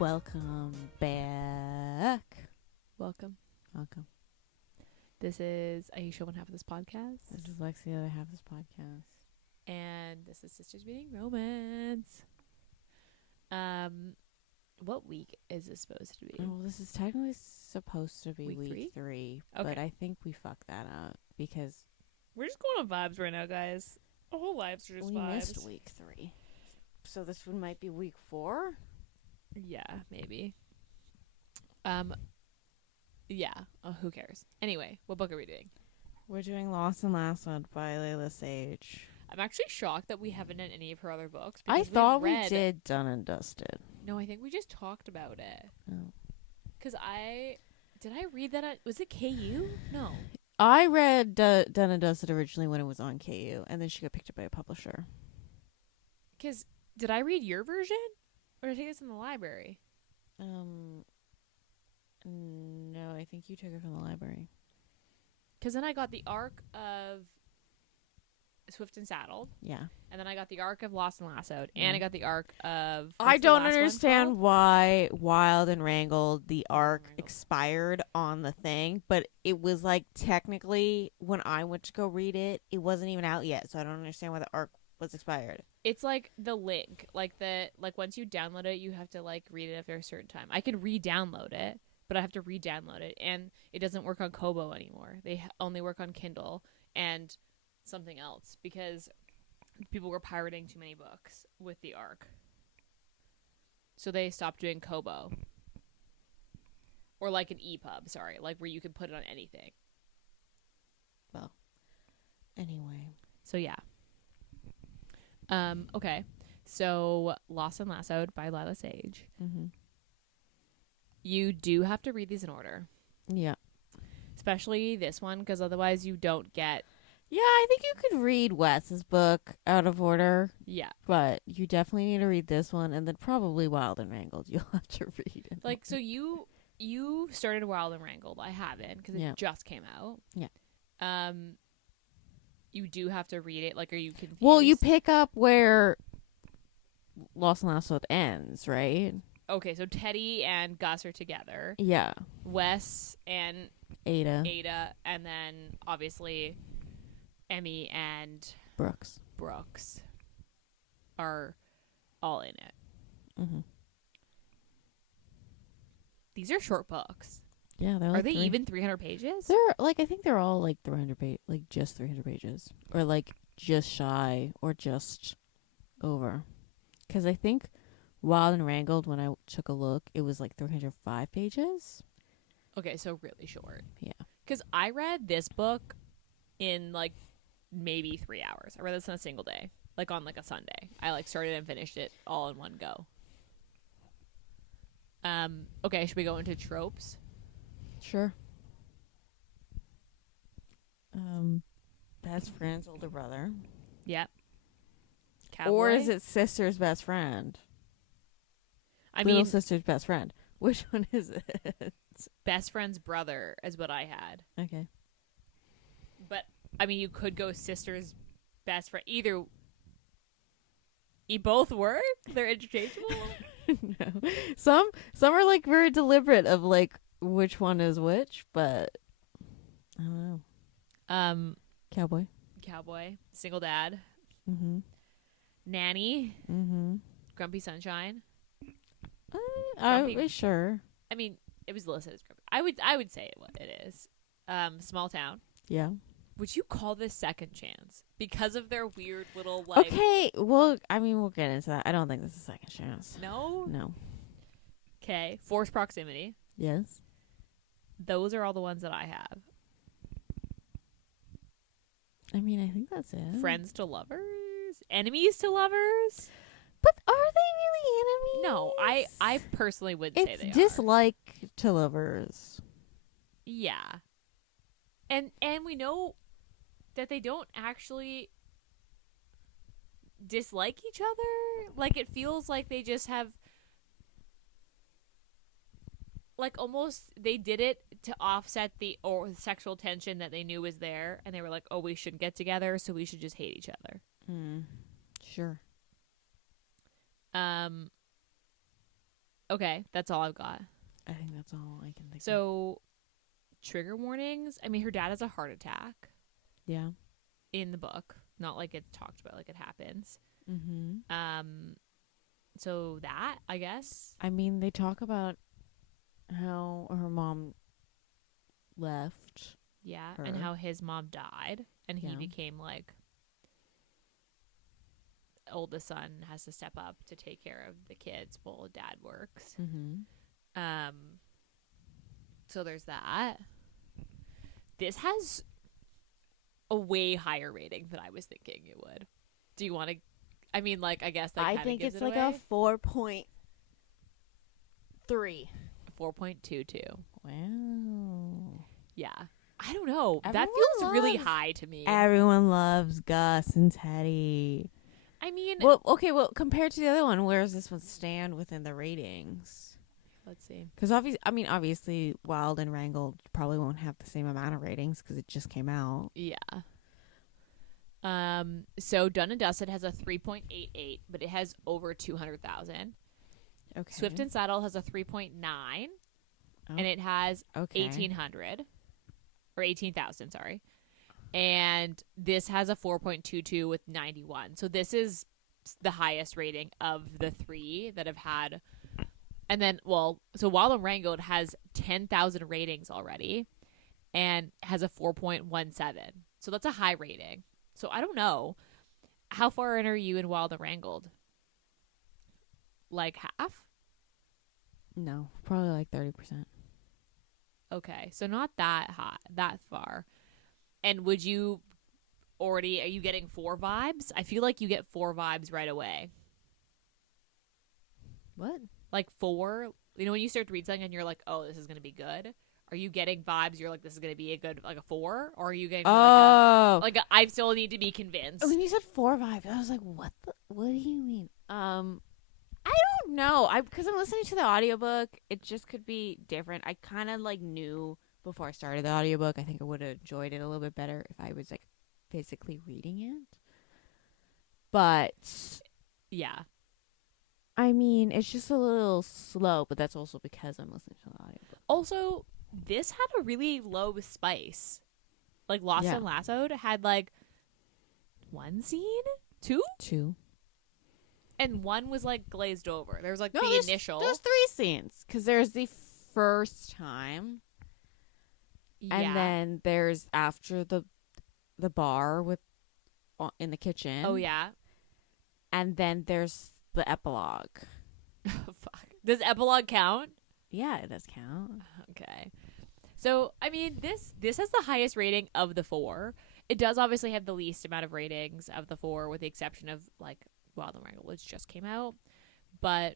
Welcome back. Welcome. Welcome. This is Ayesha, one half of this podcast. This is Lexi, the other half of this podcast. And this is Sisters Reading Romance. What week is this supposed to be? Well, this is technically supposed to be week three, Okay. but I think we fucked that up because We're just going on vibes right now, guys. Our whole lives are just we vibes. missed week 3. So this one might be week 4? Yeah, maybe. Yeah. Who cares? Anyway, what book are we doing? We're doing Lost and Lassoed by Lyla Sage. I'm actually shocked that we haven't done any of her other books. I because thought we've we read... did Done and Dusted. No, I think we just talked about it. Oh. Because did I read that was it KU? No. I read Done and Dusted originally when it was on KU, and then she got picked up by a publisher. Because did I read your version? Or did I take this in the library? No, I think you took it from the library. Because then I got the arc of Swift and Saddled. Yeah. And then I got the arc of Lost and Lassoed. And I got the arc of... I what's the don't last one understand called? why Wild and Wrangled, the arc Wrangled. expired on the thing, but it was like technically when I went to go read it, it wasn't even out yet, so I don't understand why the arc was expired. It's like the link. Like once you download it, you have to like read it after a certain time. I can re-download it, but I have to re-download it. And it doesn't work on Kobo anymore. They only work on Kindle and something else because people were pirating too many books with the arc. So they stopped doing Kobo. Or like an EPUB, sorry. Like where you can put it on anything. Well, anyway. So yeah. Okay. So Lost and Lassoed by Lyla Sage. Mm-hmm. You do have to read these in order. Yeah. Especially this one, because otherwise you don't get... Yeah, I think you could read Wes's book out of order, Yeah. but you definitely need to read this one, and then probably Wild and Wrangled you'll have to read. Like, so you started Wild and Wrangled. I haven't, because it just came out. Yeah. You do have to read it. Like, are you confused? Well, you pick up where Lost and Lassoed ends, right? Okay, so Teddy and Gus are together. Yeah. Wes and Ada. and then, obviously, Emmy and Brooks are all in it. Mm-hmm. These are short books. Yeah, they're Are like they even 300 pages? They're like, I think they're all like 300 like just 300 pages, or like just shy, or just over. Because I think Wild and Wrangled, when I took a look, it was like 305 pages. Okay, so really short. Yeah. Because I read this book in like maybe 3 hours. I read this in a single day, like on like a Sunday. I like started and finished it all in one go. Okay, should we go into tropes? Sure. Best friend's older brother. Yep. Cowboy? Or is it sister's best friend? I Little mean, sister's best friend. Which one is it? best friend's brother is what I had. Okay. But I mean, you could go sister's best friend. Either. Both work. They're interchangeable. No. Some are like very deliberate of like which one is which, but I don't know. Cowboy. Single dad, Mm-hmm. nanny, Mm-hmm. grumpy sunshine. Sure. I mean, it was listed as grumpy. I would say what it is. Small town. Yeah. Would you call this second chance because of their weird little like? Okay. Well, I mean, we'll get into that. I don't think this is second chance. No. No. Okay. Forced proximity. Yes. Those are all the ones that I have. I mean, I think that's it. Friends to lovers, enemies to lovers. But are they really enemies? No, I personally would say they It's are. dislike to lovers. Yeah. And we know that they don't actually dislike each other. Like, it feels like they just have like almost they did it to offset the sexual tension that they knew was there, and they were like, oh, we shouldn't get together, so we should just hate each other. Sure. Okay, that's all I've got. I think that's all I can think of. So, trigger warnings. I mean, her dad has a heart attack Yeah. in the book. Not like it's talked about, like it happens. Mm-hmm. So that, I guess. I mean, they talk about how her mom left. Yeah, Her. and how his mom died, and he Yeah. became like oldest son has to step up to take care of the kids while dad works. Mm-hmm. So there's that. This has a way higher rating than I was thinking it would. Do you want to? I mean, like, I guess that I kinda think gives it's it like away. a 4.3. 4.22. Wow. Yeah. I don't know. Everyone That feels really loves- high to me. Everyone loves Gus and Teddy. I mean, Well, okay, well, compared to the other one, where does this one stand within the ratings? let's see. Because obviously, Wild and Wrangled probably won't have the same amount of ratings because it just came out. Yeah. So Done and Dusted has a 3.88, but it has over 200,000. Okay. Swift and Saddle has a 3.9, and it has okay. 1,800 or 18,000. Sorry, and this has a 4.22 with 91. So this is the highest rating of the three that have had. And then, so Wild and Wrangled has 10,000 ratings already, and has a 4.17. So that's a high rating. So I don't know. How far in are you in Wild and Wrangled? Like half? No, probably like 30%. Okay, so not that high, that far. And are you getting 4 vibes? I feel like you get 4 vibes right away. What? Like 4, when you start to read something and you're like, oh, this is going to be good. Are you getting vibes? You're like, this is going to be a good, like a 4? Or are you getting I still need to be convinced? When you said 4 vibes, I was like, what do you mean? I don't know. Because I'm listening to the audiobook, it just could be different. I kind of like knew before I started the audiobook, I think I would have enjoyed it a little bit better if I was like physically reading it. But yeah. I mean, it's just a little slow, but that's also because I'm listening to the audiobook. Also, this had a really low spice. Like Lost and Lassoed had like 1 scene? 2? 2. And 1 was like glazed over. There was like No, the initial. There's 3 scenes. Because there's the first time. Yeah. And then there's after the bar in the kitchen. Oh, yeah. And then there's the epilogue. Fuck. Does epilogue count? Yeah, it does count. Okay. So, I mean, this has the highest rating of the 4. It does obviously have the least amount of ratings of the 4, with the exception of, like, Wild and Wrangled, which just came out. But,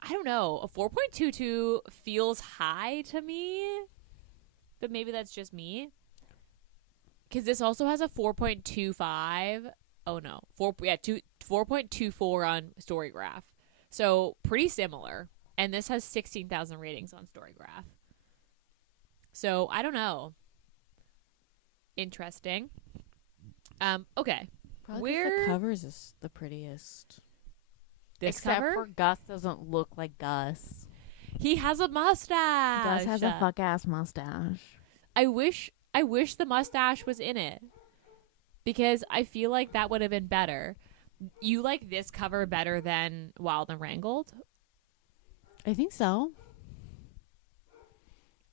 I don't know. A 4.22 feels high to me. But maybe that's just me. Because this also has a 4.25. Oh, no. 4.24 on Storygraph. So, pretty similar. And this has 16,000 ratings on Storygraph. So, I don't know. Interesting. Okay. Probably 'cause the covers is the prettiest. This Except cover? for Gus doesn't look like Gus. He has a mustache. Gus has a fuck-ass mustache. I wish the mustache was in it. Because I feel like that would have been better. You like this cover better than Wild and Wrangled? I think so.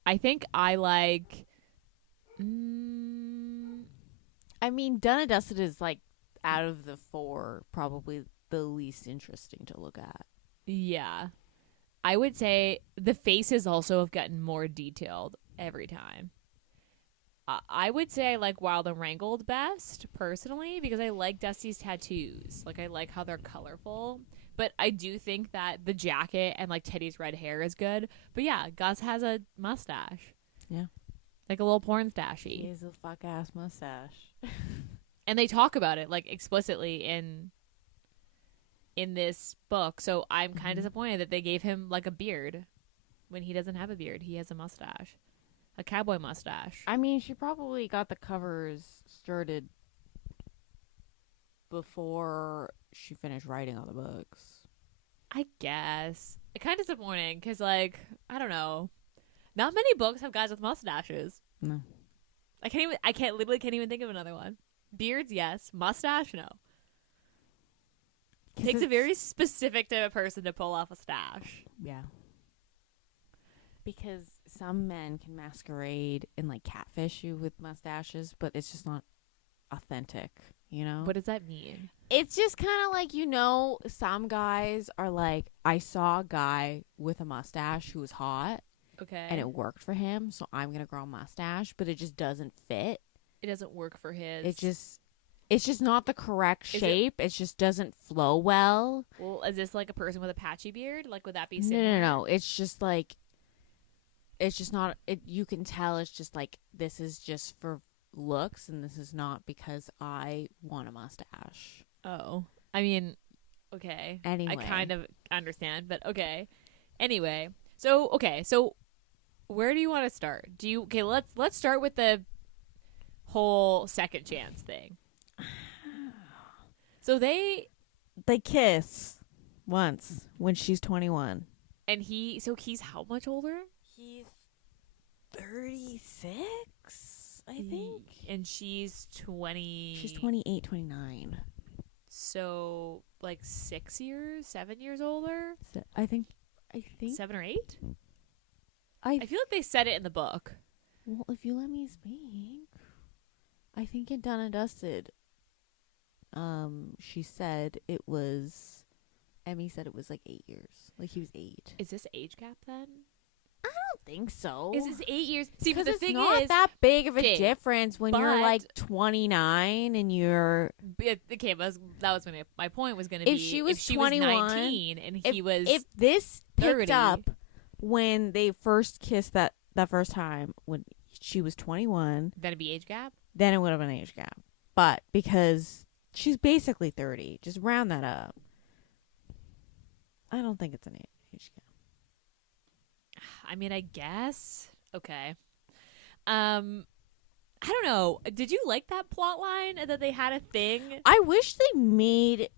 I think I like... I mean, Done and Dusted is like, out of the 4, probably the least interesting to look at. Yeah. I would say the faces also have gotten more detailed every time. I would say I like Wild and Wrangled best, personally, because I like Dusty's tattoos. Like, I like how they're colorful. But I do think that the jacket and, like, Teddy's red hair is good. But, yeah, Gus has a mustache. Yeah. Like a little porn stashy. He has a fuck-ass mustache. And they talk about it, like, explicitly in this book. So I'm kind of disappointed that they gave him, like, a beard when he doesn't have a beard. He has a mustache. A cowboy mustache. I mean, she probably got the covers started before she finished writing all the books. I guess. kind of disappointing because, like, I don't know. Not many books have guys with mustaches. No. Literally can't even think of another one. Beards, yes. Mustache, no. It takes a very specific type of person to pull off a stash. Yeah. Because some men can masquerade and like catfish you with mustaches, but it's just not authentic, you know? What does that mean? It's just kind of like, you know, some guys are like, I saw a guy with a mustache who was hot. Okay. And it worked for him, so I'm going to grow a mustache, but it just doesn't fit. It doesn't work for his. It's just not the correct shape. It just doesn't flow well. Well, is this like a person with a patchy beard? Like, would that be No, similar? no. It's just like, it's just not, you can tell it's just like, this is just for looks, and this is not because I want a mustache. Oh. I mean, okay. Anyway. I kind of understand, but okay. Anyway. So where do you want to start? Let's start with the whole second chance thing. So they kiss once when she's 21. And he's how much older? He's 36, I think. And she's 20. She's 28, 29. So like 7 years older? So I think 7 or 8? I feel like they said it in the book. Well, if you let me speak, I think in Done and Dusted, she said it was, Emmy said it was like 8 years. Like he was 8. Is this age gap then? I don't think so. Is this 8 years? See, because the it's thing not is that big of a okay, difference when you're like 29 and you're. Okay, that was my point was going to be If she was 21, 19 and he was if this 30. picked up when they first kissed that first time when she was 21, then it'd be age gap. Then it would have been age gap. But because she's basically 30, just round that up. I don't think it's an age gap. I mean, I guess. Okay. I don't know. Did you like that plot line that they had a thing? I wish they made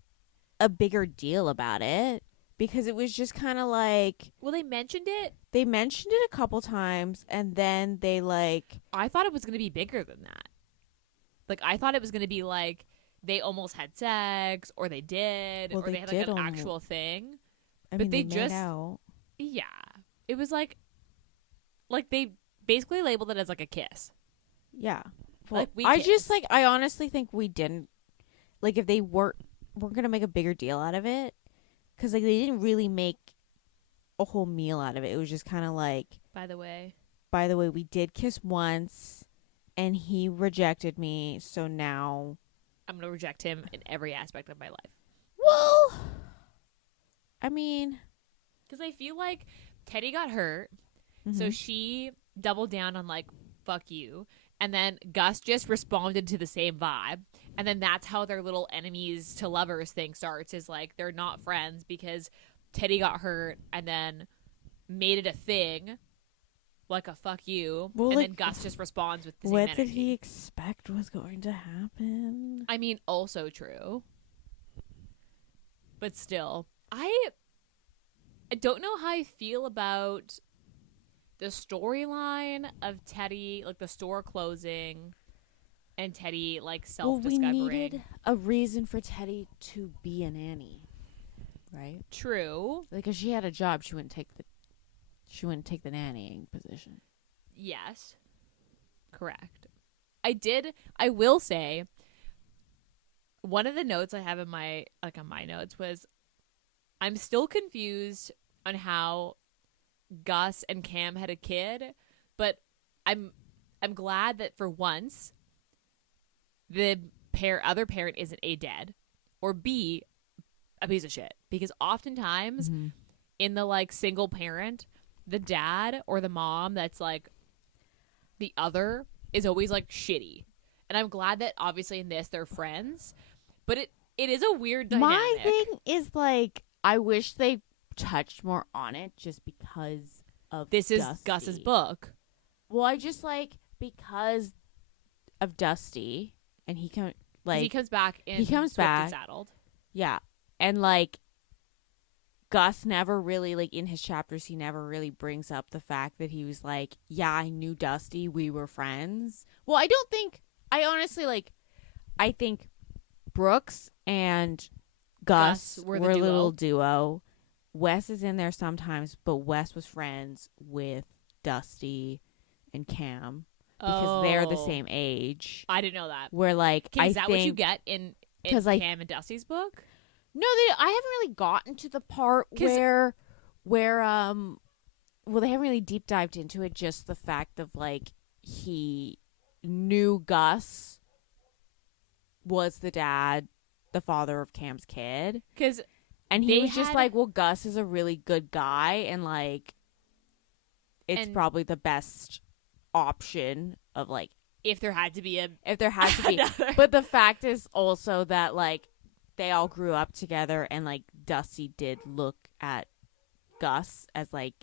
a bigger deal about it because it was just kind of like. Well, they mentioned it. They mentioned it a couple times and then they like. I thought it was going to be bigger than that. Like, I thought it was going to be like they almost had sex or they did or they had like an actual thing. But they just. Out. Yeah. It was like they basically labeled it as like a kiss. Yeah. Well, I honestly think we didn't. Like, if they we're going to make a bigger deal out of it. Because, like, they didn't really make a whole meal out of it. It was just kind of like. By the way, we did kiss once. And he rejected me. So now. I'm going to reject him in every aspect of my life. Well. I mean. Because I feel like Teddy got hurt. Mm-hmm. So she doubled down on, like, fuck you. And then Gus just responded to the same vibe. And then that's how their little enemies to lovers thing starts. Is like they're not friends because Teddy got hurt and then made it a thing. Like a fuck you. Well, and then Gus just responds with the same energy. What did he expect was going to happen? I mean, also true. But still, I don't know how I feel about the storyline of Teddy, like the store closing and Teddy like self-discovering. Well, we needed a reason for Teddy to be a nanny, right? True. Like, if she had a job, she wouldn't take the nannying position. Yes. Correct. I will say one of the notes I have in my on my notes was I'm still confused on how Gus and Cam had a kid, but I'm glad that for once the other parent isn't A, dead, or B, a piece of shit. Because oftentimes in the like single parent, the dad or the mom that's like the other is always like shitty. And I'm glad that obviously in this they're friends, but it is a weird dynamic. My thing is like I wish they touched more on it just because of this is Dusty. Gus's book. Well, I just like because of Dusty and he comes back He comes back. Yeah. And like Gus never really, like, in his chapters, he never really brings up the fact that he was like, yeah, I knew Dusty, we were friends. Well, I honestly, like, I think Brooks and Gus were were the a duo. little duo. Wes is in there sometimes, but Wes was friends with Dusty and Cam because they're the same age. I didn't know that. Where, like, is that what you get in Cam and Dusty's book? No, I haven't really gotten to the part where well, they haven't really deep dived into it. Just the fact of, like, he knew Gus was the father of Cam's kid. And he was just like, well, Gus is a really good guy, and, like, it's probably the best option of, like, if there had to be. But the fact is also that, like, they all grew up together, and, like, Dusty did look at Gus as, like,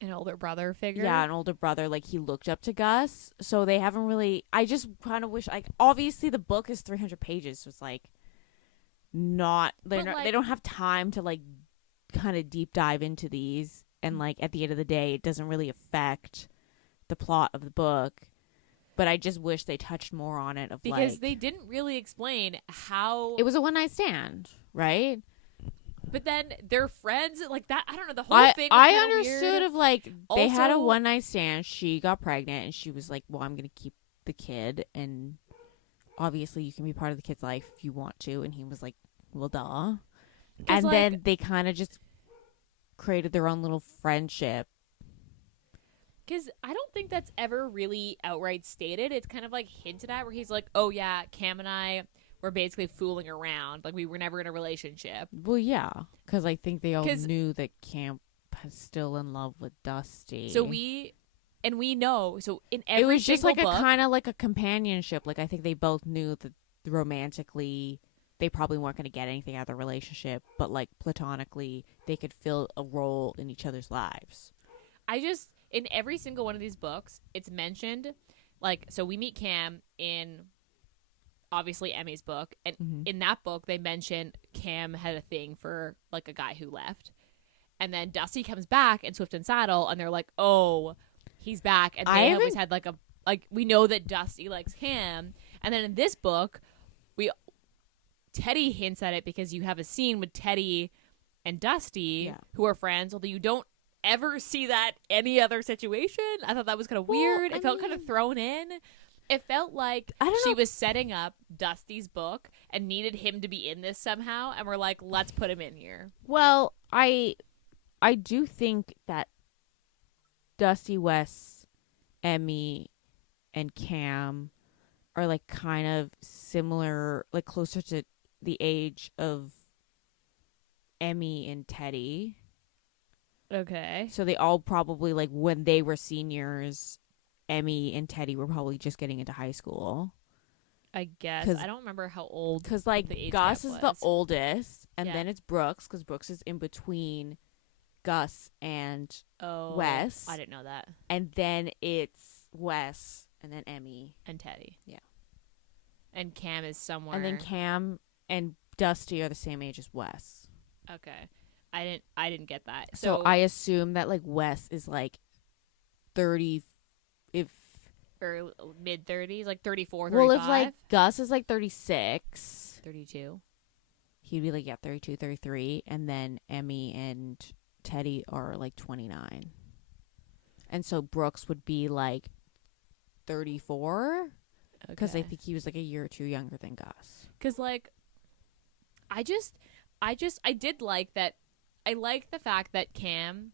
an older brother figure. Yeah, an older brother. Like, he looked up to Gus. So they haven't really. I just kind of wish, like, obviously the book is 300 pages, so it's like they don't have time to, like, kind of deep dive into these, and, like, at the end of the day, it doesn't really affect the plot of the book. But I just wish they touched more on it. Because they didn't really explain how... It was a one-night stand, right? But then they're friends. Like, that... I don't know. The whole thing was I understood weird. Of, like, also, they had a one-night stand. She got pregnant, and she was like, well, I'm going to keep the kid. And obviously, you can be part of the kid's life if you want to. And he was like, well, duh. And, like, then they kind of just created their own little friendship. Because I don't think that's ever really outright stated. It's kind of, like, hinted at where he's like, oh, yeah, Cam and I were basically fooling around. Like, we were never in a relationship. Well, yeah. Because I think they all knew that Cam was still in love with Dusty. So we know. So in every it was just like book, a kind of like a companionship. Like, I think they both knew that romantically they probably weren't going to get anything out of the relationship. But, like, platonically, they could fill a role in each other's lives. In every single one of these books, it's mentioned, like, so we meet Cam in, obviously, Emmy's book. And in that book, they mention Cam had a thing for, like, a guy who left. And then Dusty comes back in Swift and Saddle, and they're like, oh, he's back. And they always had, like, we know that Dusty likes Cam. And then in this book, Teddy hints at it because you have a scene with Teddy and Dusty, who are friends, although you don't ever see that any other situation. I thought that was kind of weird. It felt kind of thrown in. It felt like she was setting up Dusty's book and needed him to be in this somehow, and we're like, let's put him in here. Well, I do think that Dusty, Wes, Emmy, and Cam are, like, kind of similar, like, closer to the age of Emmy and Teddy. Okay. So they all probably, like, when they were seniors, Emmy and Teddy were probably just getting into high school. I guess. I don't remember how old. Because, like, Gus is the oldest, and then it's Brooks, because Brooks is in between Gus and Wes. I didn't know that. And then it's Wes, and then Emmy. And Teddy. Yeah. And Cam is somewhere. And then Cam and Dusty are the same age as Wes. Okay. I didn't get that. So I assume that, like, Wes is, like, 30, or mid-30s, like 34, 35. Well, if, like, Gus is, like, 36. 32. He'd be, like, 32, 33. And then Emmy and Teddy are, like, 29. And so Brooks would be, like, 34. Because I think he was, like, a year or two younger than Gus. Because, like, I did like that. I like the fact that Cam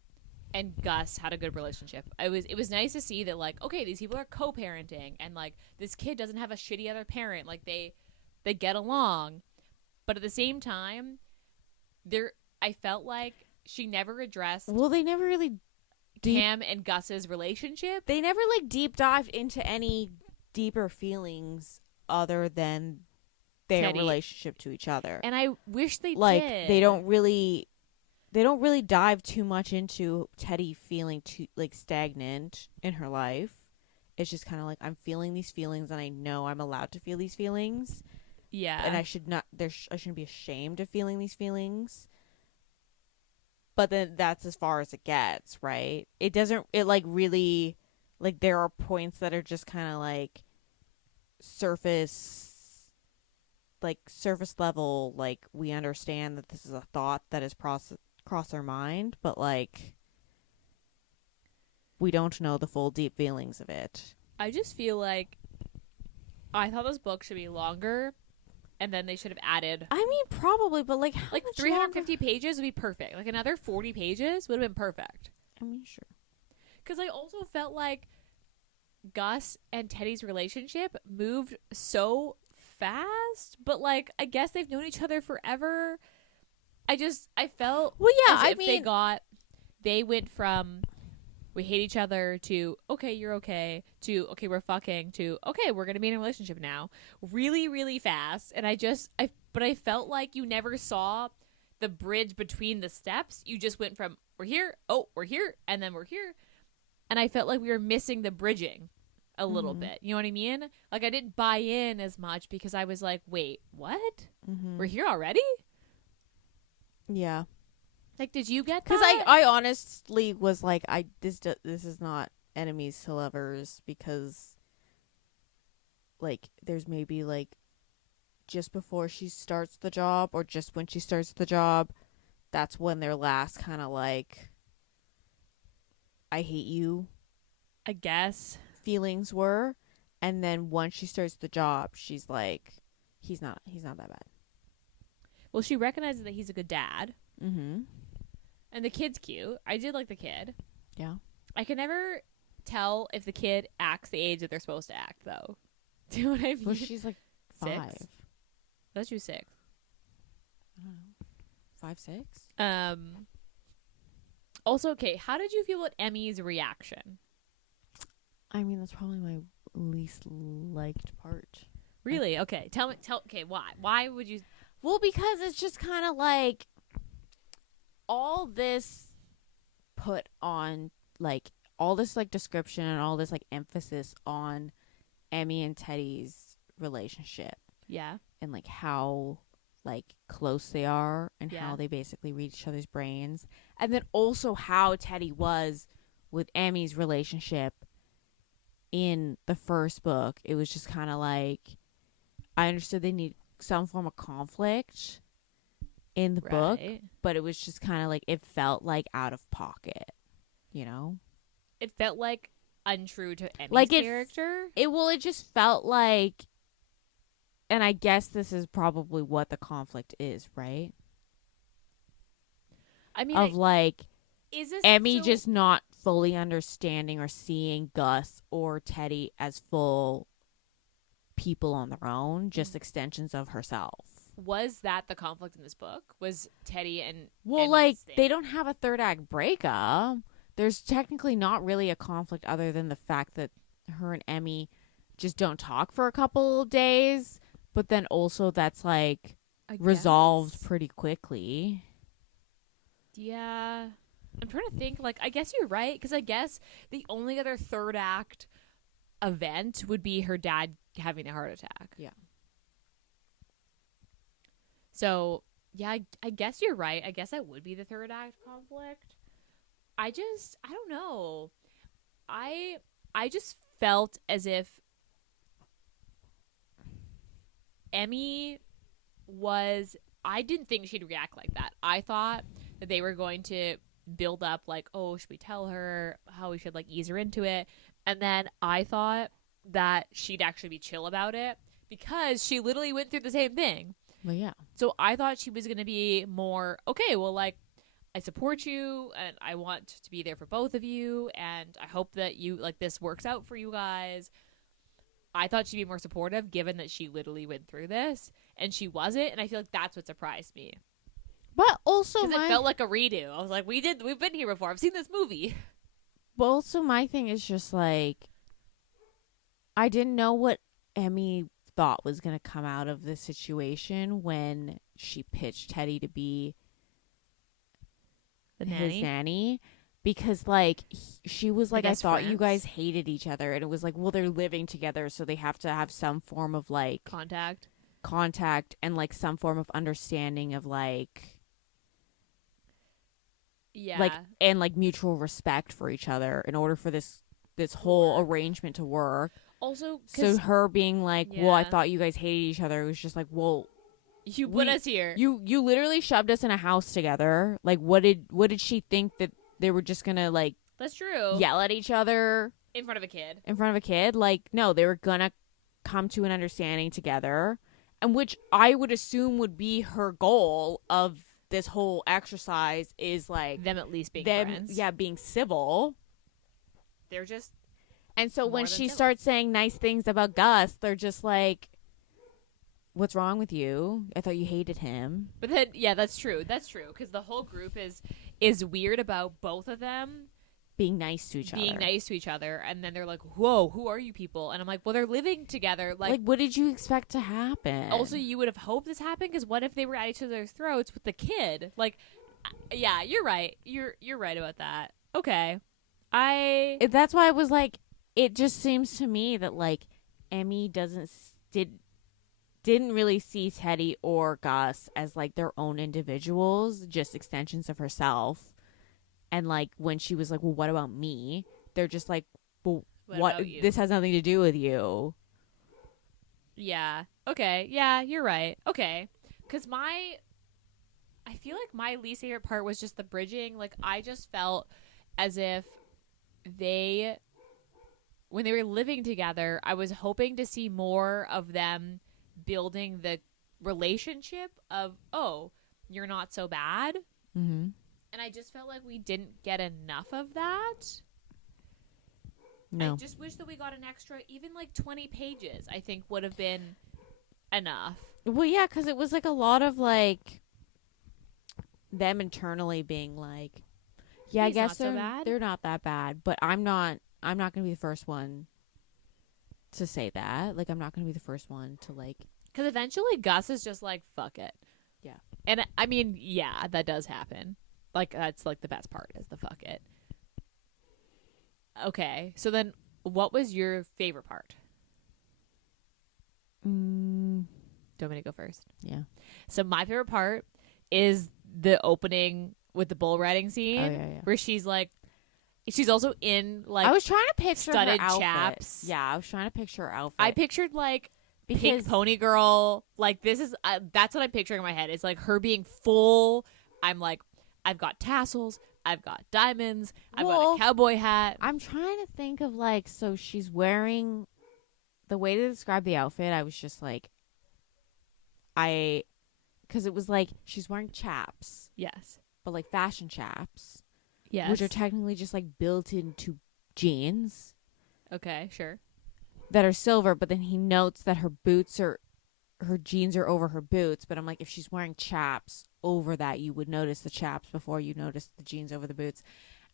and Gus had a good relationship. It was nice to see that, like, okay, these people are co-parenting, and, like, this kid doesn't have a shitty other parent. Like, they get along. But at the same time, I felt like she never addressed. Well, they never really Cam and Gus's relationship. They never, like, deep dived into any deeper feelings other than their Teddy. Relationship to each other. And I wish they like, did. They don't really dive too much into Teddy feeling too, like, stagnant in her life. It's just kind of like, I'm feeling these feelings, and I know I'm allowed to feel these feelings. Yeah. And I shouldn't be ashamed of feeling these feelings. but then that's as far as it gets, right? It doesn't, it like really, like there are points that are just kind of like surface level, like we understand that this is a thought that has crossed our mind, but like we don't know the full deep feelings of it. I just feel like I thought this book should be longer, and then they should have added. I mean, probably, but like how like much 350 longer? pages would be perfect. Like another 40 pages would have been perfect. I mean, sure. Because I also felt like Gus and Teddy's relationship moved so fast, but like I guess they've known each other forever. I felt Well, yeah, as I if mean, they went from we hate each other to okay, you're okay, to okay, we're fucking, to okay, we're gonna be in a relationship now, really really fast. And but I felt like you never saw the bridge between the steps. You just went from we're here, oh we're here, and then we're here. And I felt like we were missing the bridging a little bit. You know what I mean? Like I didn't buy in as much because I was like, wait, what? We're here already? Yeah. Like, did you get that? Because I honestly was like, this is not enemies to lovers, because like there's maybe like just before she starts the job or just when she starts the job, that's when their last kind of like I hate you, I guess, feelings were. And then once she starts the job, she's like, he's not that bad. well, she recognizes that he's a good dad. Mm-hmm. And the kid's cute. I did like the kid. Yeah. I can never tell if the kid acts the age that they're supposed to act, though. Do you know what I mean? Well, she's like 5. 6? I thought she was 6. I don't know. 5, 6? Also, okay, how did you feel about Emmy's reaction? I mean, that's probably my least liked part. Really? Okay. Okay, why? Why would you? Well, because it's just kind of like all this put on, like, all this, like, description and all this, like, emphasis on Emmy and Teddy's relationship. Yeah. And, like, how, like, close they are and Yeah. how they basically read each other's brains. And then also how Teddy was with Emmy's relationship in the first book. It was just kind of like, I understood they need some form of conflict in the book, but it was just kind of like, it felt like out of pocket, you know? It felt like untrue to Emmy's like character. It just felt like, and I guess this is probably what the conflict is, right? I mean, of like, is this Emmy just not fully understanding or seeing Gus or Teddy as full people on their own, just extensions of herself. Was that the conflict in this book? Was Teddy and well, Emmy's like thing? They don't have a third act breakup. There's technically not really a conflict other than the fact that her and Emmy just don't talk for a couple of days, but then also that's like resolved pretty quickly. Yeah. I'm trying to think, like, I guess you're right, because I guess the only other third act event would be her dad having a heart attack. Yeah. So, yeah, I guess you're right. I guess that would be the third act conflict. I don't know. I just felt as if Emmy I didn't think she'd react like that. I thought that they were going to build up like, oh, should we tell her how we should like ease her into it? And then I thought that she'd actually be chill about it because she literally went through the same thing. Well, yeah. So I thought she was going to be more, okay, well, like, I support you and I want to be there for both of you and I hope that you, like, this works out for you guys. I thought she'd be more supportive given that she literally went through this and she wasn't. And I feel like that's what surprised me. But also because it felt like a redo. I was like, we've been here before. I've seen this movie. But also my thing is just like, I didn't know what Emmy thought was going to come out of this situation when she pitched Teddy to be his nanny. Because, like, she was like, I thought you guys hated each other. And it was like, well, they're living together, so they have to have some form of, like... Contact and, like, some form of understanding of, like... Yeah. like, and like mutual respect for each other in order for this whole arrangement to work. Also, So her being like, well, I Yeah. thought you guys hated each other. It was just like, well, you put us here. You literally shoved us in a house together. Like, what did she think that they were just gonna like That's true. yell at each other In front of a kid. in front of a kid? Like, no, they were gonna come to an understanding together, and which I would assume would be her goal of this whole exercise is like Them at least being friends. yeah, being civil. They're just. And so when More than she civil. starts saying nice things about Gus, they're just like, what's wrong with you? I thought you hated him. But then, yeah, that's true. That's true. Because the whole group is weird about both of them Being nice to each being other. nice to each other. And then they're like, whoa, who are you people? And I'm like, well, they're living together. Like, what did you expect to happen? Also, you would have hoped this happened because what if they were at each other's throats with the kid? Like, yeah, you're right. You're right about that. Okay. That's why I was like, it just seems to me that like Emmy didn't really see Teddy or Gus as like their own individuals, just extensions of herself. And like when she was like, well, what about me? They're just like, well, what about you? this has nothing to do with you. Yeah. Okay. Yeah, you're right. Okay. Because I feel like my least favorite part was just the bridging. Like, I just felt as if when they were living together, I was hoping to see more of them building the relationship of, oh, you're not so bad. Mm-hmm. And I just felt like we didn't get enough of that. No. I just wish that we got an extra, even like 20 pages, I think would have been enough. Well, yeah, because it was like a lot of like them internally being like, yeah, He's I guess not so bad. they're not that bad, but I'm not going to be the first one to say that. Like, I'm not going to be the first one to like. Because eventually Gus is just like, fuck it. Yeah. And I mean, yeah, that does happen. Like, that's like the best part is the fuck it. Okay. So then what was your favorite part? Do you want me to go first? Yeah. So my favorite part is the opening with the bull riding scene Oh, yeah. where she's like, she's also in like I was trying to picture studded her outfit. chaps. Yeah, I was trying to picture her outfit. I pictured like Because- pink pony girl. Like, this is that's what I'm picturing in my head. It's like her being full. I'm like, I've got tassels. I've got diamonds. I've got a cowboy hat. I'm trying to think of like, so she's wearing, the way to describe the outfit, I was just like, because it was like she's wearing chaps, Yes. but like fashion chaps, Yes. which are technically just like built into jeans okay. Sure. that are silver. But then he notes that her jeans are over her boots. But I'm like, if she's wearing chaps over that, you would notice the chaps before you notice the jeans over the boots.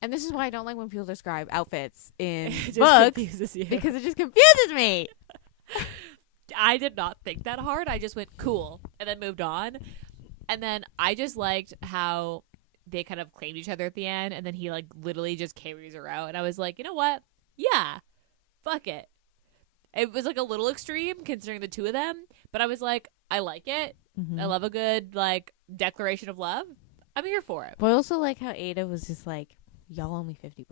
And this is why I don't like when people describe outfits in books, confuses you. because it just confuses me. I did not think that hard. I just went cool and then moved on. And then I just liked how they kind of claimed each other at the end, and then he like literally just carries her out. And I was like, you know what? Yeah, fuck it. It was like a little extreme considering the two of them, but I was like, I like it. Mm-hmm. I love a good like declaration of love. I'm here for it. But I also like how Ada was just like, y'all owe me $50.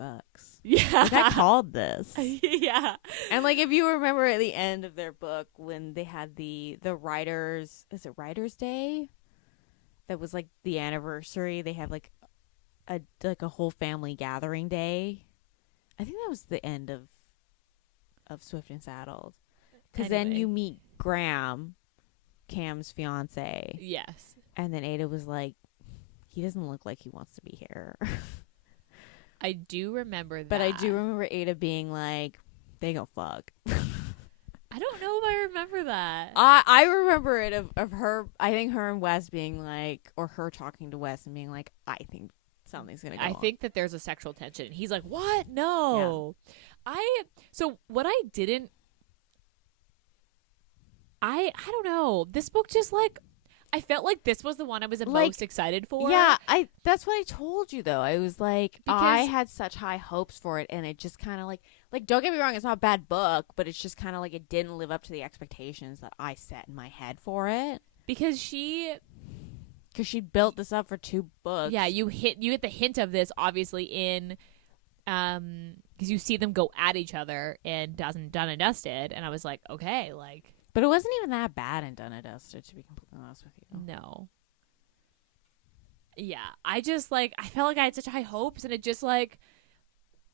Yeah, Like, I called this. yeah. And like, if you remember at the end of their book when they had the writers, is it Writers' Day? That was like the anniversary. They have like a whole family gathering day. I think that was the end of Swift and Saddled. Because then Anyway. you meet Graham, Cam's fiance, Yes. and then Ada was like, he doesn't look like he wants to be here. I do remember that. But I do remember Ada being like, they go fuck. I don't know if I remember that. I remember it of her, I think her and Wes being like, or her talking to Wes and being like, I think something's going to go I on. think that there's a sexual tension. He's like, what? No. So what I didn't, I don't know. This book just like, I felt like this was the one I was the Like, most excited for. Yeah, that's what I told you though. I was like, I Because- had such high hopes for it, and it just kind of like don't get me wrong, it's not a bad book, but it's just kind of like it didn't live up to the expectations that I set in my head for it. Because she, Because she built this up for 2 books. Yeah, you get the hint of this obviously in because you see them go at each other in Done and Dusted, and I was like, okay, like. But it wasn't even that bad in Done and Dusted, to be completely honest with you. No. Yeah, I just like I felt like I had such high hopes, and it just like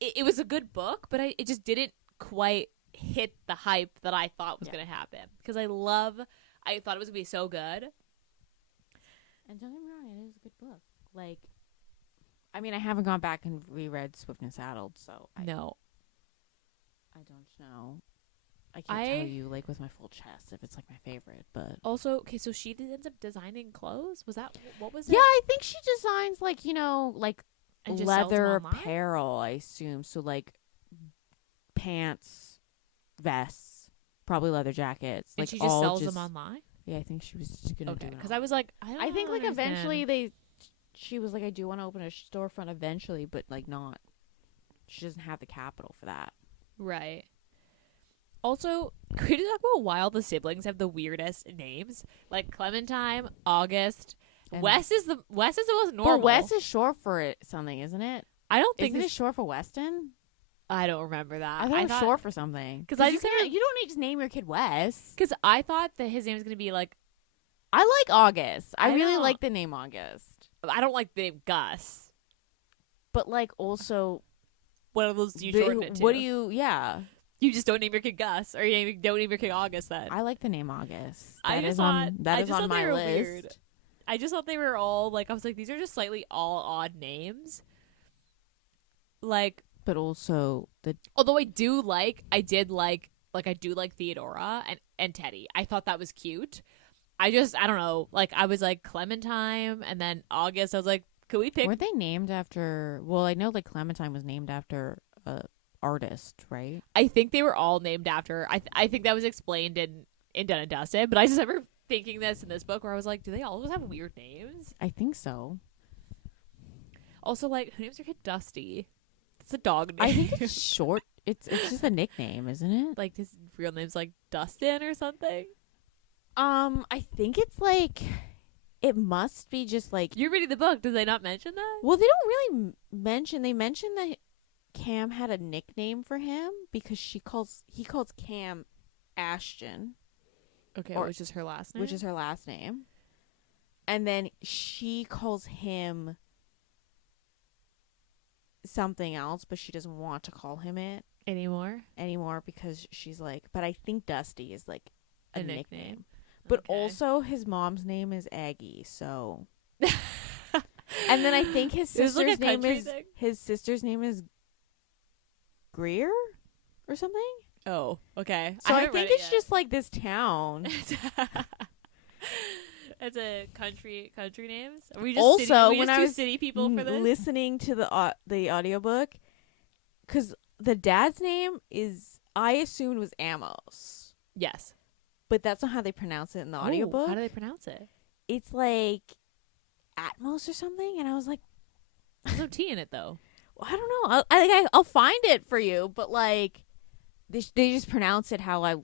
it was a good book, but it just didn't quite hit the hype that I thought was going to happen. Because I thought it was going to be so good. And don't get me wrong, it is a good book. Like, I mean, I haven't gone back and reread Swift and Saddled, so I don't know. I can't tell you like with my full chest if it's like my favorite, but also okay. So she ends up designing clothes. Was that what was it? Yeah, I think she designs like like and leather apparel. I assume so, like pants, vests, probably leather jackets. And like she just sells them online. Yeah, I think she was just gonna do it. Because I was like, I think like eventually she was like, I do want to open a storefront eventually, but like not. She doesn't have the capital for that. Right. Also, could you talk about why all the siblings have the weirdest names? Like Clementine, August. Wes is the most normal. But Wes is short for something, isn't it? I don't think it's short for Weston. I don't remember that. I thought it was short for something. Because you don't need to just name your kid Wes. Because I thought that his name was going to be like. I like August. I really like the name August. I don't like the name Gus. But like also, what are those you shorten it to? What do you? Yeah. You just don't name your kid Gus, or you don't name your kid August. Then I like the name August. That is on my list. Weird. I just thought they were all like I was like these are just slightly all odd names. Like, but also although I do like Theodora and Teddy. I thought that was cute. I don't know. Like I was like Clementine and then August. I was like, could we pick? Weren't they named after? Well, I know like Clementine was named after a artist, right? I think they were all named after. I think that was explained in Done and Dusted, but I just remember thinking this in this book where I was like, do they always have weird names? I think so. Also, like, who names your kid Dusty? It's a dog name. I think it's short. It's just a nickname, isn't it? Like his real name's like Dustin or something. I think it's like it must be just like you're reading the book. Did they not mention that? Well, they don't really mention. They mention that Cam had a nickname for him because he calls Cam Ashton. Okay, which is her last name. Which is her last name. And then she calls him something else, but she doesn't want to call him it anymore because she's like, but I think Dusty is like a nickname. But okay. Also his mom's name is Aggie, so and then I think his sister's name is Greer or something. Oh, okay. So I think it's just like this town. It's a country names. Are we just also, when I was city people for this? Listening to the audiobook, because the dad's name is I assumed was Amos. Yes, but that's not how they pronounce it in the audiobook. How do they pronounce it? It's like Atmos or something, and I was like, "There's no T in it, though." Well, I don't know. I'll find it for you, but like. They just pronounce it how I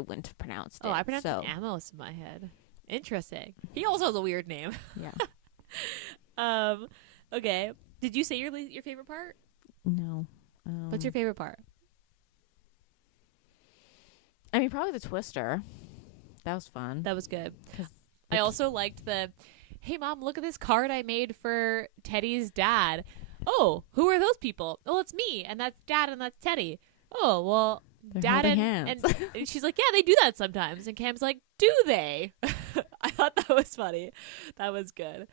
wouldn't have pronounced it. Oh, I pronounced it Amos in my head. Interesting. He also has a weird name. Yeah. Okay. Did you say your favorite part? No. What's your favorite part? I mean, probably the twister. That was fun. That was good. I also liked the, hey, Mom, look at this card I made for Teddy's dad. Oh, who are those people? Oh, it's me, and that's Dad, and that's Teddy. Oh, well, they're Dad and she's like, yeah, they do that sometimes. And Cam's like, do they? I thought that was funny. That was good.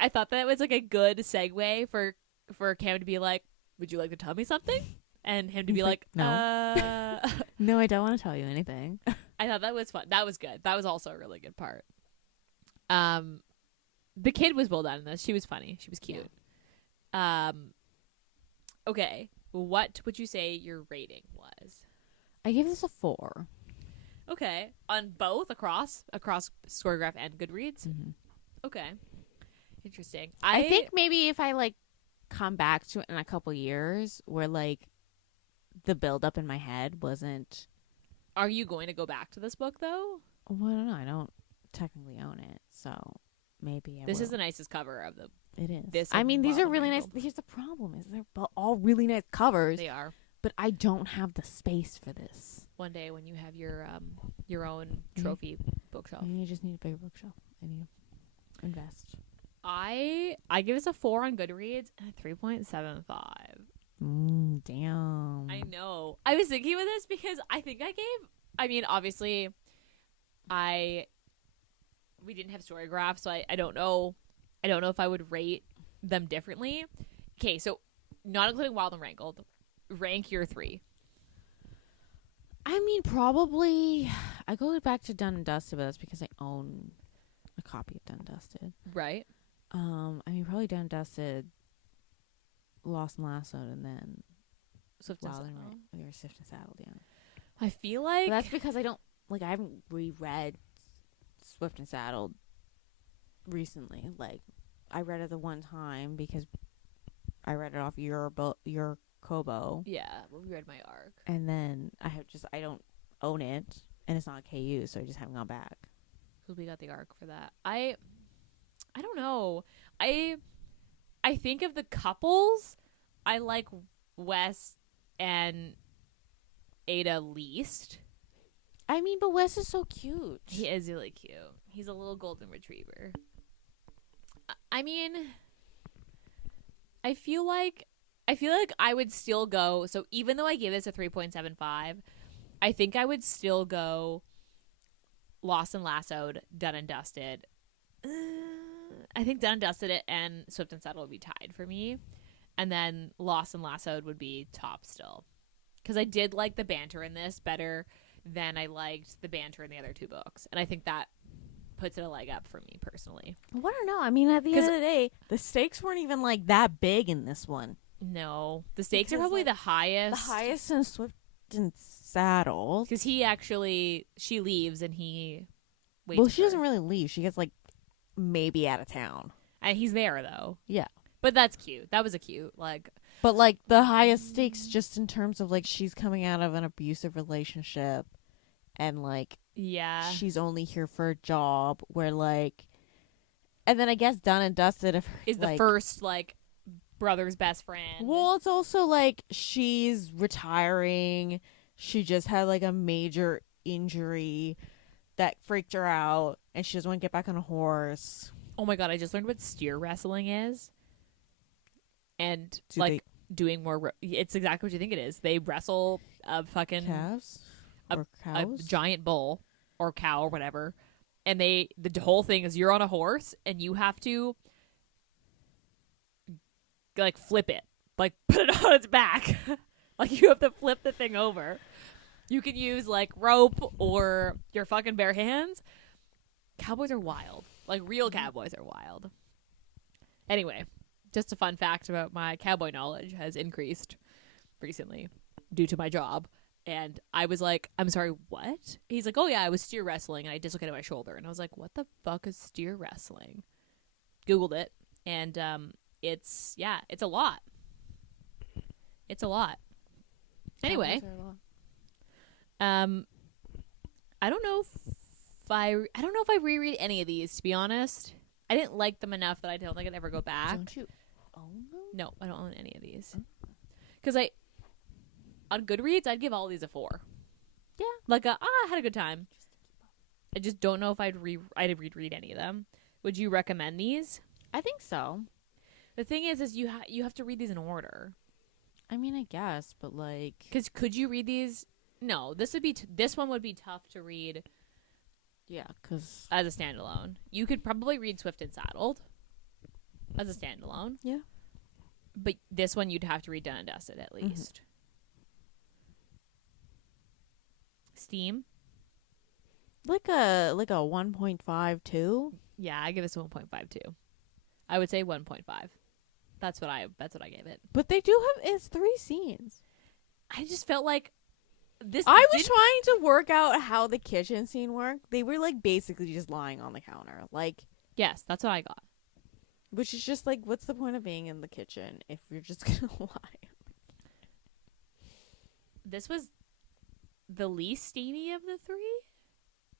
I thought that was like a good segue for Cam to be like, would you like to tell me something? And him to be like, no. No, I don't want to tell you anything. I thought that was fun. That was good. That was also a really good part. The kid was well done in this. She was funny. She was cute. Yeah. Okay. What would you say your rating was? I gave this a 4. Okay. On both across Storygraph and Goodreads? Mm-hmm. Okay. Interesting. I think maybe if I like come back to it in a couple years where like the build up in my head wasn't. Are you going to go back to this book though? Well, I don't know. I don't technically own it, so Maybe This is the nicest cover of the. It is. This I and mean, these Wild are and really nice. Wrangled. Here's the problem: is they're all really nice covers. They are. But I don't have the space for this. One day when you have your own trophy bookshelf. You just need a bigger bookshelf. I need to invest. I give this a 4 on Goodreads and a 3.75. Damn. I know. I was thinking with this because I think I mean, obviously, we didn't have Storygraph, so I don't know. I don't know if I would rate them differently. Okay, so not including Wild and Wrangled, rank your 3. I mean, probably I go back to Done and Dusted, but that's because I own a copy of Done and Dusted. Right. I mean, probably Done and Dusted, Lost and Lassoed, and then Swift and Wild and Saddled. Wrangled. Or Swift and Saddled, yeah. I feel like But that's because I haven't reread Swift and Saddled recently. Like, I read it the one time because I read it off your Kobo. Yeah, we read my arc. And then I don't own it, and it's not a KU, so I just haven't gone back. Because we got the arc for that. I don't know. I think of the couples, I like Wes and Ada least. I mean, but Wes is so cute. He is really cute. He's a little golden retriever. I mean, I feel like I would still go. So even though I gave this a 3.75, I think I would still go Lost and Lassoed, Done and Dusted. I think Done and Dusted and Swift and Saddled would be tied for me. And then Lost and Lassoed would be top still. Because I did like the banter in this better than I liked the banter in the other 2 books. And I think that puts it a leg up for me personally. Well, I don't know. I mean, at the end of the day, the stakes weren't even like that big in this one. No. The stakes are Because, probably like, the highest. The highest in Swift and Saddled. Because she leaves and he waits. Well, for she her. doesn't really leave. She gets, like, maybe out of town. And he's there, though. Yeah. But that's cute. That was a cute, like. But, like, the highest stakes just in terms of, like, she's coming out of an abusive relationship and, like, Yeah. she's only here for a job where, like, and then I guess Done and Dusted Is the first, like, brother's best friend. Well, it's also, like, she's retiring. She just had, like, a major injury that freaked her out, and she doesn't want to get back on a horse. Oh my god, I just learned what steer wrestling is. And, doing more. It's exactly what you think it is. They wrestle a fucking. Calves? Or A cows? giant bull or cow or whatever. And the whole thing is you're on a horse and you have to, like, flip it. Like, put it on its back. Like, you have to flip the thing over. You can use, like, rope or your fucking bare hands. Cowboys are wild. Like, real cowboys are wild. Anyway, just a fun fact about my cowboy knowledge has increased recently due to my job. And I was like, I'm sorry, what? He's like, oh yeah, I was steer wrestling and I dislocated my shoulder. And I was like, what the fuck is steer wrestling? Googled it. And it's a lot. It's a lot. Anyway, I don't know if I reread any of these, to be honest. I didn't like them enough that I don't think I'd ever go back. Don't you own them? No, I don't own any of these. Because on Goodreads, I'd give all these a 4. Yeah. Like I had a good time. I just don't know if I'd reread any of them. Would you recommend these? I think so. The thing is you have to read these in order. I mean, I guess, but, like... Because could you read these? No, this one would be tough to read. Yeah, because... As a standalone. You could probably read Swift and Saddled as a standalone. Yeah. But this one you'd have to read Done and Dusted at least. Steam? Like a 1.52? Yeah, I give this a 1.52. I would say 1.5. That's what I gave it. But they do have... It's 3 scenes. I just felt like this. I was trying to work out how the kitchen scene worked. They were, like, basically just lying on the counter. Like... Yes, that's what I got. Which is just, like, what's the point of being in the kitchen if you're just gonna lie? This was the least steamy of the 3?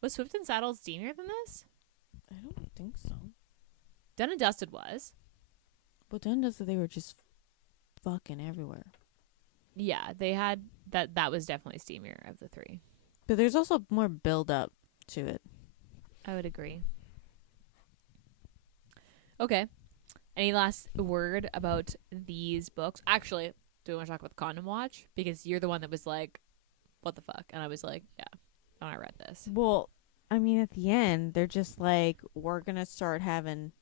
Was Swift and Saddled steamier than this? I don't think so. Done and Dusted was. Well, Done does that they were just fucking everywhere. Yeah, they had that. That was definitely steamier of the three. But there's also more build up to it. I would agree. Okay. Any last word about these books? Actually, do we want to talk about the Condom Watch? Because you're the one that was like, what the fuck? And I was like, yeah, when I read this. Well, I mean, at the end, they're just like, we're going to start having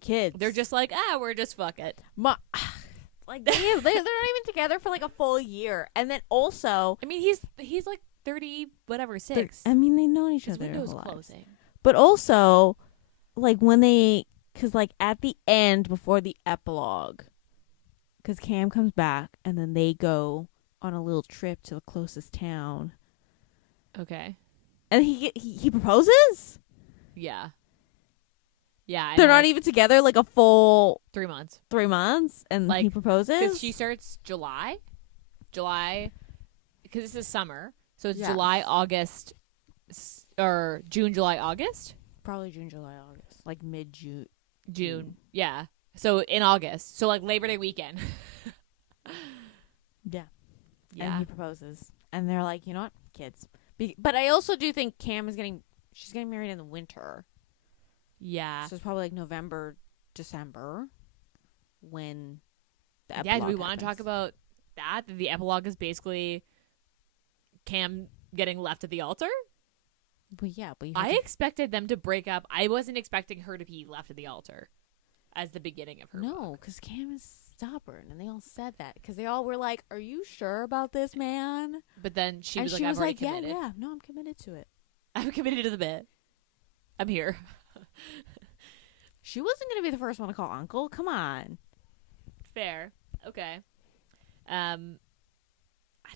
kids. They're just like, we're just fuck it. Like, they're not even together for like a full year. And then also, I mean, he's like 30, whatever, 6. I mean, they know each His other. window's Lives. closing. But also, like, because like at the end, before the epilogue, because Cam comes back and then they go on a little trip to the closest town. Okay. And he proposes? Yeah. Yeah. They're not even together like a full 3 months. 3 months, and Like, he proposes? Because she starts July, because this is summer. So it's Yes. July, August, or June, July, August? Probably June, July, August. Like mid-June. June. Yeah. So in August. So like Labor Day weekend. Yeah. Yeah. And he proposes. And they're like, you know what? Kids. But I also do think she's getting married in the winter. Yeah. So it's probably like November, December when the epilogue Yeah, do we want to happens. talk about that? The epilogue is basically Cam getting left at the altar? Well, yeah, but I expected them to break up. I wasn't expecting her to be left at the altar as the beginning of her No, book. because Cam is stubborn, and they all said that. Because they all were like, are you sure about this, man? But then she And was she like, was I've already like, committed. yeah, no, I'm committed to it. I'm committed to the bit. I'm here. She wasn't going to be the first one to call Uncle. Come on. Fair. Okay. I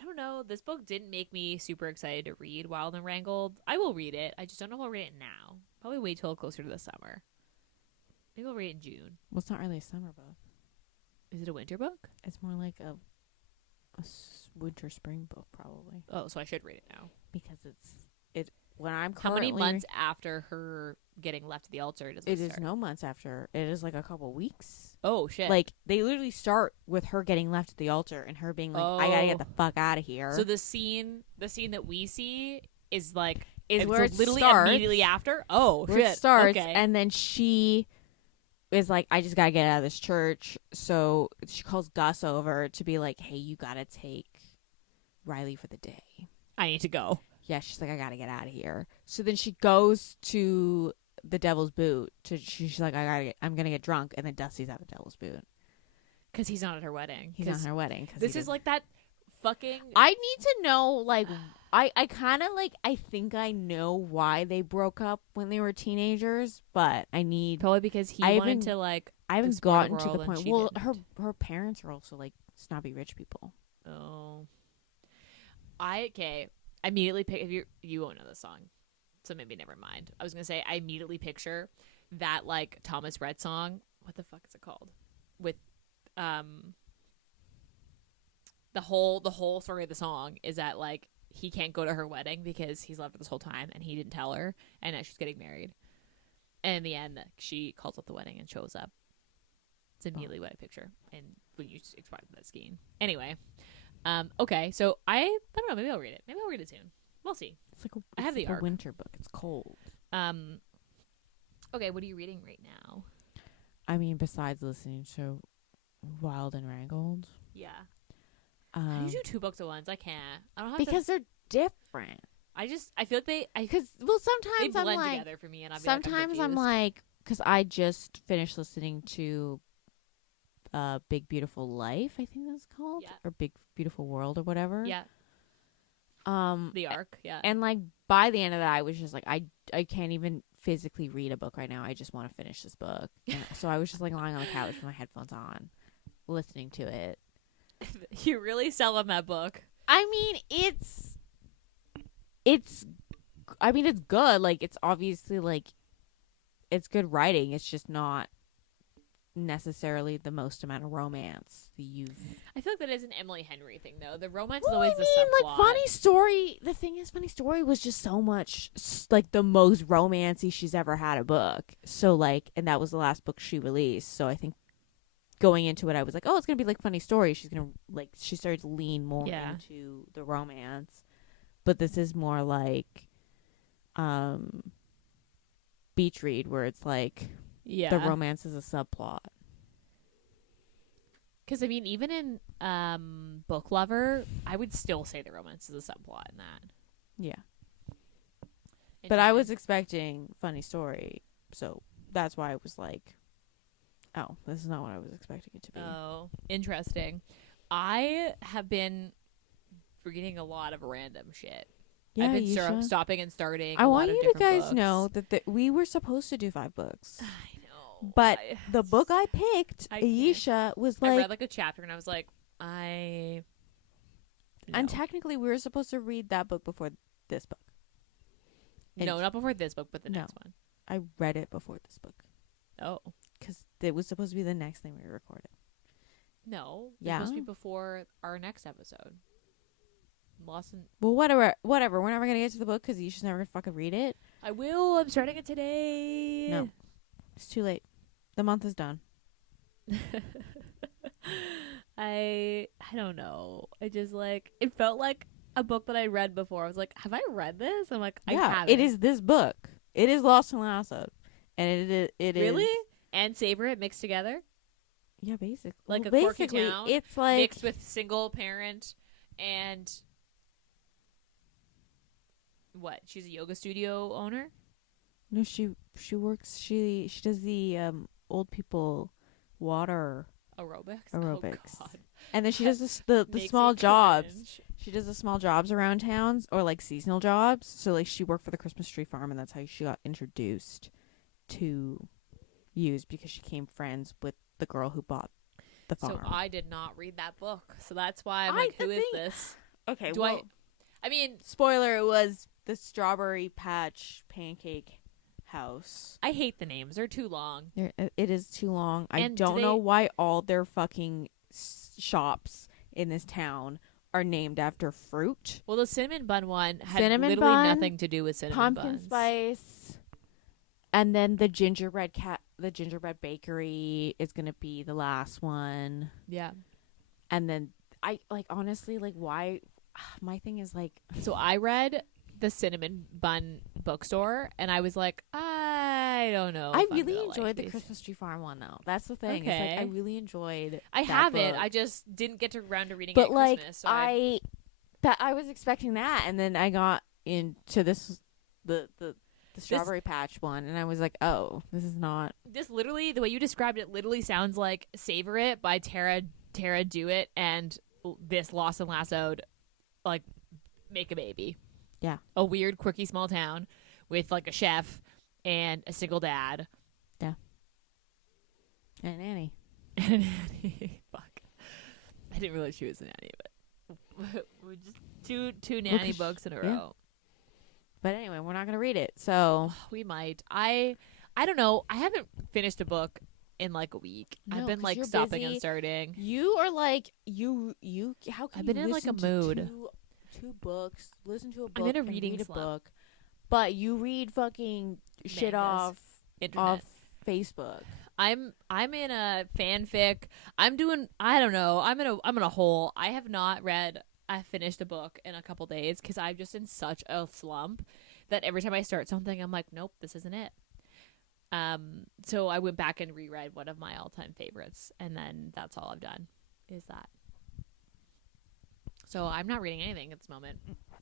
don't know. This book didn't make me super excited to read Wild and Wrangled. I will read it. I just don't know if I'll read it now. Probably wait till closer to the summer. Maybe I'll read it in June. Well, it's not really a summer book. Is it a winter book? It's more like a winter spring book, probably. Oh, so I should read it now. Because when I'm How many currently months after her getting left at the altar does it It start? is no months after. It is like a couple weeks. Oh, shit. Like, they literally start with her getting left at the altar and her being like, I gotta get the fuck out of here. So the scene that we see is like Is where it literally starts. immediately after. Oh, where shit. it starts, Okay. and then she is like, I just gotta get out of this church. So she calls Gus over to be like, hey, you gotta take Riley for the day. I need to go. Yeah, she's like, I gotta get out of here. So then she goes to the Devil's Boot. She's like, I'm gonna get drunk, and then Dusty's at the Devil's Boot. Because he's not at her wedding. He's not at her wedding. This is like that fucking... I need to know, like, I kind of, like, I think I know why they broke up when they were teenagers, but I need... Probably because he I wanted haven't- to, like... I haven't explore the gotten to the world and point. she Well, didn't. her parents are also, like, snobby rich people. Oh. I immediately pick... If you won't know this song, so maybe never mind. I was going to say, I immediately picture that, like, Thomas Rhett song. What the fuck is it called? With, the whole story of the song is that, like, he can't go to her wedding because he's loved her this whole time and he didn't tell her, and now she's getting married. And in the end, she calls up the wedding and shows up. It's immediately what I picture, and when you describe that skiing. Anyway, okay, so I don't know. Maybe I'll read it. Maybe I'll read it soon. We'll see. It's like I have the like arc. a winter book. It's cold. Okay, what are you reading right now? I mean, besides listening to Wild and Wrangled. Yeah. How do you do 2 books at once? I can't. I don't have because they're different. I feel like Because they sometimes I'm blend like, together for me, and sometimes I'm confused. like, because I just finished listening to Big Beautiful Life, I think that's called, Yeah. or Big Beautiful World or whatever. Yeah, the arc. Yeah, And like by the end of that, I was just like, I can't even physically read a book right now. I just want to finish this book. And so I was just like lying on the couch with my headphones on, listening to it. you really sell on that book. I mean, it's good. Like, it's obviously like, it's good writing. It's just not necessarily the most amount of romance you've. I feel like that is an Emily Henry thing, though. The romance Well, is always I the mean, subplot. like Funny Story. The thing is, Funny Story was just so much like the most romancy she's ever had a book. So like, and that was the last book she released. So I think going into it, I was like, oh, it's gonna be like Funny Story. She's gonna like she started to lean more into the romance, but this is more like, Beach Read, where it's like the romance is a subplot. Because, I mean, even in Book Lover, I would still say the romance is a subplot in that. Yeah. But I was expecting Funny Story, so that's why I was like, oh, this is not what I was expecting it to be. Oh, interesting. I have been reading a lot of random shit. Yeah, I've been stopping and starting. I want you to guys know that we were supposed to do 5 books. I know. But the book I picked, Ayesha, was like... I read like a chapter and I was like, no. And technically we were supposed to read that book before this book. No, not before this book, but the next one. I read it before this book. Oh. Because it was supposed to be the next thing we recorded. No. Yeah. It was supposed to be before our next episode. Lost and... Well, whatever. We're never going to get to the book because Ayesha's never going to fucking read it. I will. I'm starting it today. No. It's too late. The month is done. I don't know. I just like... It felt like a book that I read before. I was like, have I read this? I'm like, I haven't. It is this book. It is Lost and Lassoed. And it really? is... And Savor It mixed together? Yeah, basically. Like a quirky town. It's like... Mixed with single parent and... What? She's a yoga studio owner? No, she works... She does the old people water... Aerobics? Oh, God. And then she does the Makes small me jobs. cringe. She does the small jobs around towns, or like seasonal jobs. So like she worked for the Christmas tree farm, and that's how she got introduced to use, because she became friends with the girl who bought the farm. So I did not read that book. So that's why I'm like, who is this? Okay, I mean, spoiler, it was the Strawberry Patch Pancake House. I hate the names. They're too long. It is too long. I And don't know why all their fucking shops in this town are named after fruit. Well, the cinnamon bun one had Cinnamon literally bun, nothing to do with cinnamon buns. Pumpkin spice, and then the gingerbread bakery is gonna be the last one. Yeah. And then I like, honestly, like, why? My thing is like, So I read the cinnamon bun bookstore, and I was like, I don't know. I really enjoyed the Christmas tree farm one though. That's the thing. Okay. It's like I really enjoyed. I that have book. it. I just didn't get around to reading But it at like Christmas. So I was expecting that, and then I got into this the Strawberry Patch one, and I was like, oh, this is not. This literally, the way you described it, literally sounds like Savor It by Tara Dewitt and this Lost and Lassoed, like, make a baby. Yeah. A weird, quirky small town with like a chef and a single dad. Yeah. And a nanny. And a nanny. Fuck. I didn't realize she was a nanny, but we're just two nanny books in a row. But anyway, we're not gonna read it, so we might. I don't know. I haven't finished a book in like a week. No, I've been like stopping and starting. You are like you. How can I've been you in like a listen to mood. Two books. Listen to a book. I'm in a and reading read a slump. book, but you read fucking shit Mangas. Internet. off Facebook. I'm in a fanfic. I'm doing. I don't know. I'm in a hole. I have not read. I finished a book in a couple days because I'm just in such a slump that every time I start something, I'm like, nope, this isn't it. So I went back and reread one of my all-time favorites, and then that's all I've done. Is that. So I'm not reading anything at this moment.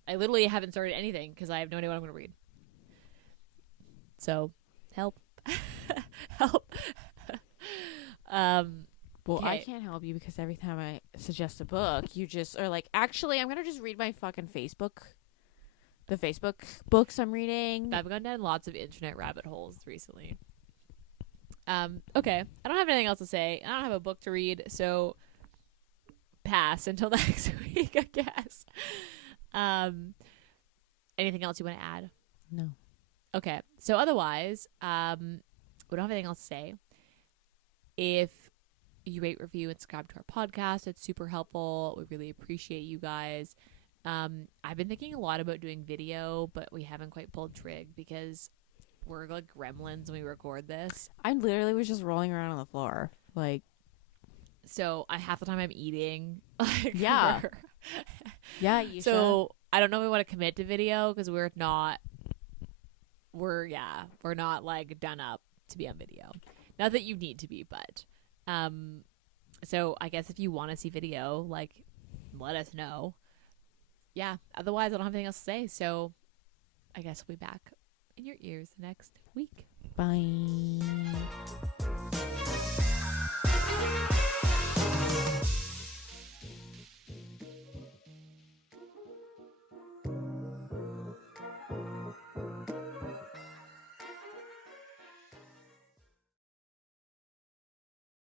I literally haven't started anything because I have no idea what I'm going to read. So, help. Help. Well, I can't help you because every time I suggest a book, you just are like, actually, I'm going to just read my fucking Facebook. The Facebook books I'm reading. I've gone down lots of internet rabbit holes recently. Okay. I don't have anything else to say. I don't have a book to read, so pass until next week, I guess. Anything else you want to add? No. Okay. So otherwise, we don't have anything else to say. If you rate, review, and subscribe to our podcast, it's super helpful. We really appreciate you guys. I've been thinking a lot about doing video, but we haven't quite pulled trig because we're like gremlins when we record this. I literally was just rolling around on the floor. Like, so half the time I'm eating. Like, yeah. Yeah, you so I don't know if we want to commit to video because we're not like done up to be on video. Not that you need to be, but so I guess if you want to see video, like, let us know. Yeah, otherwise I don't have anything else to say, so I guess we'll be back in your ears next week. Bye.